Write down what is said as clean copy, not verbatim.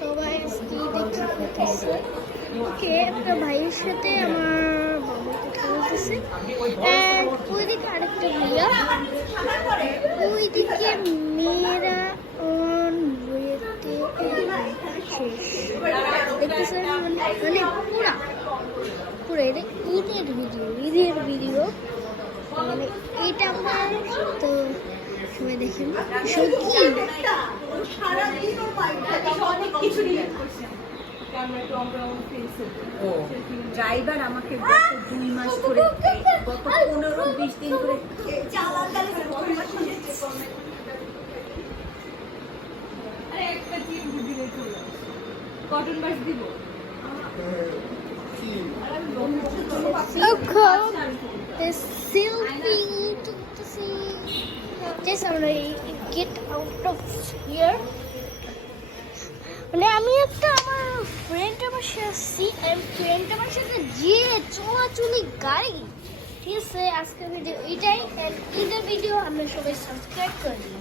সবাই স্কিতে কি করতেছে? ওকে, একটা ভাইয়ের সাথে আমার বাবা কথা বলতেছে। ওইদিকে আরেকটা ভাইয়া, ওইদিকে মেয়েরা বইয়েতে শেষ দেখতেছেন, মানে পুরা পুরো এটা ঈদের ভিডিও মানে এটা আমার তো সবাই দেখেন সত্যি ড্রাইভার আমাকে গত 2 মাস ধরে গত 15-20 দিন ধরে কটন বাস দিব Just I'm gonna get out of here. মানে আমি একটা আমার ফ্রেন্ডের বাসায় আসছি, ফ্রেন্ডের বাসাতে যে চলাচলি গাড়ি, ঠিক আছে। আজকের ভিডিও এটাই, ঈদের ভিডিও আমরা সবাই সাবস্ক্রাইব করে দিই।